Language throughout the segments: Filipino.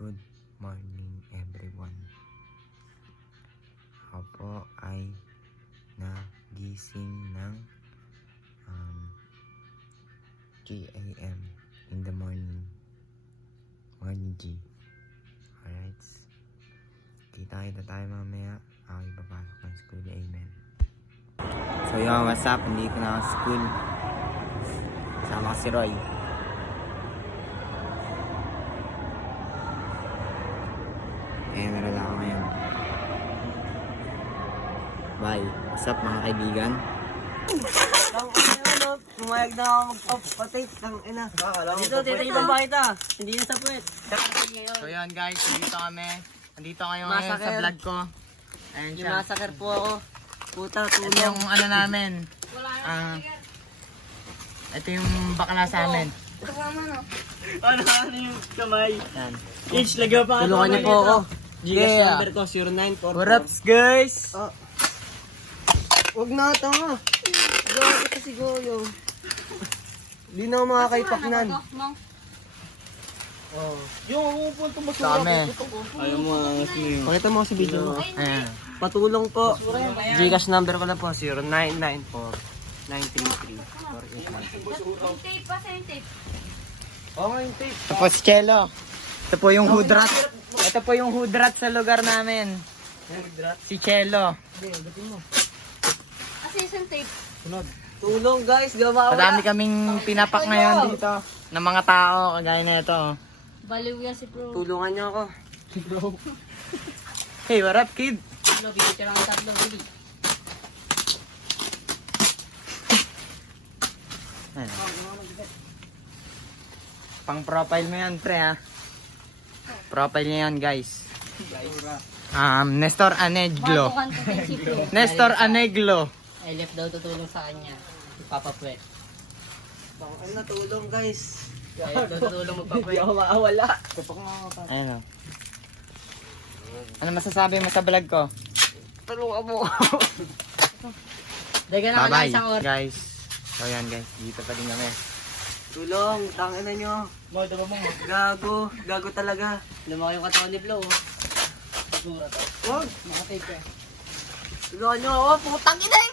Good morning everyone. Ako po ay nagising ng 3 a.m. in the morning. Morning G. Alright. Kita tayo mamaya. Ako ipapasok ng school. Amen. So yun, what's up? Nandito na ako sa school. Kasama ko si Roy. Meron ako ngayon. Bye. What's up mga kaibigan? Pumayag na ako magpapatate ng ina. Dito, titayban pa kita. Hindi na sa puwet. So yun guys, nandito kayo ngayon sa vlog ko. Ayan siya. Massacre po ako. Puta, Ito tulong. yung ano namin. Ito yung bakla sa amin. Ano yung kamay? Yan. Itch, lagyan pa. Tulungan niyo po ako. Gcash number ko, 0944. What up guys? Huwag na, tanga. Gawa kita si Goyo. Hindi na ako makakaipaknan. Yung pupunto mo sa Kami. ayaw mo ang pakita mo sa video mo. Ayan. Patulong po. Gcash number ko na po, 0994-933-481. Tape pa sa yung tape. Oo nga yung tape. Ito po si Chelo. Ito po yung hudrat. Ito po yung hudrat sa lugar namin. Si Chelo. Kasi isang tape. Tulong guys, gawa Madami kaming pinapak ngayon dito ng mga tao kagaya na ito. Baliw yan si Pro. Tulungan niyo ako. Hey, what up kid? Ano, bibigyan lang ang tatlo, bili. Ayan. Pang profile mo yan pre ha. Profile niya yan guys. Nestor Aneglo. Matukan ko din si Pro. Nestor Aneglo. Ay, left daw tutulong sa kanya. Papapwet. Ano na tulong guys. Ay, left daw tutulong magpapwet. Hindi ako maawala. Ayun o. Ano masasabi mo sa vlog ko? Tulungan mo. Dagan naman Bye ng isang bye oras. guys. So yan guys, dito pa din kami. Tulong, tangin na nyo. Gago, gago talaga. Lumaki yung katawan ni Blow. Wag, Nakatape eh. tulungan nyo ako, putang ina eh.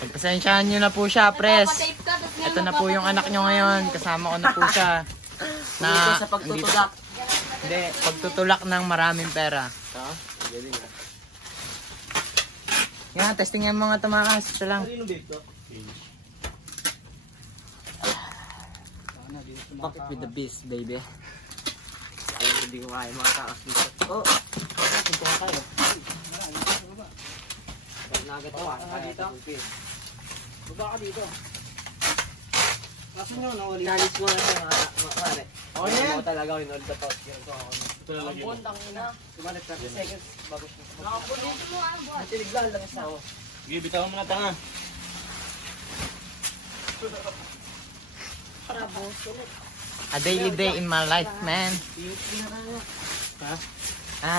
Pagpasensyahan nyo na po siya, pres. Papatape ka, tapos Ito na po yung anak nyo ngayon. Kasama ko na po siya. Na, sa pagtutulak. Hindi, pagtutulak ng maraming pera. Yan, testing yung mga tumakas. Ito lang. Bucket with the beast, baby. Alam hindi ko kaya mga taas dito. Oh, ito ka kayo. Nugget ako. Dito? Baba ka dito. Kaso nyo, nawali. Kalis mo na siya, mare. Ako yan. Ako talaga, winold the top. Ito na lagi mo. Ang ina. 30 seconds bago siya. Nakapunin mo ano ba? Matilig lang lang isa. Sige, bitawan mo na tanga. A daily day in my life, man.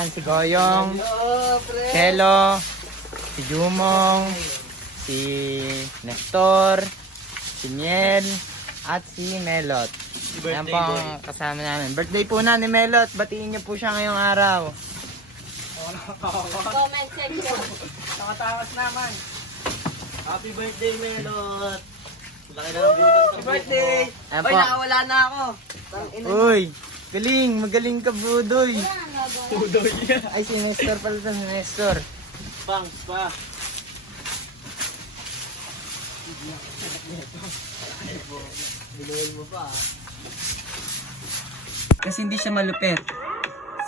Si Goyong, Chelo, si Jumong, si Nestor, si Miel, at si Melot. Yan po ang kasama namin. Birthday po na ni Melot. Batiin niyo po siya ngayong araw. Comment section. Nakatakas naman. Happy birthday, Melot. Laki na ng bunot. Happy birthday. Ayan Ay, po. nakawala na ako. Uy, galing. Magaling ka, Budoy. Budoy yan. Ay, si Nestor pala ito, si Nestor. Bangs pa. Binuhin mo pa. Kasi hindi siya malupit.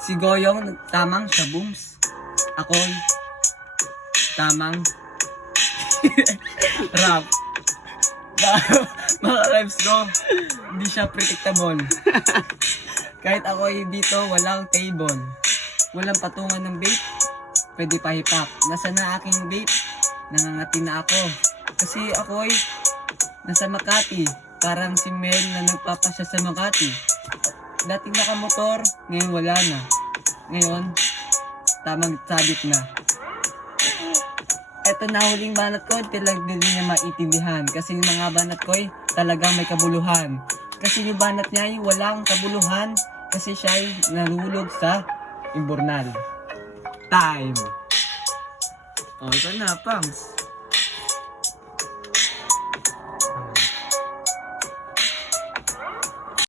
Si Goyong tamang siya booms. Ako'y tamang rap. Mga reps ko, hindi siya predictable. Kahit ako'y dito, walang table. Walang patungan ng vape, pwede pahipak. Nasa na aking vape, nangangati na ako. Kasi ako'y nasa Makati, parang si Mel na nagpapasya sa Makati. Dating nakamotor, ngayon wala na. Ngayon, tamang sabit na. Eto na huling banat ko, talagang din niya maitindihan. Kasi yung mga banat ko talagang may kabuluhan. Kasi yung banat niya ay walang kabuluhan. kasi siya'y nalulog sa imburnal. Time! O, ito na, Pangs.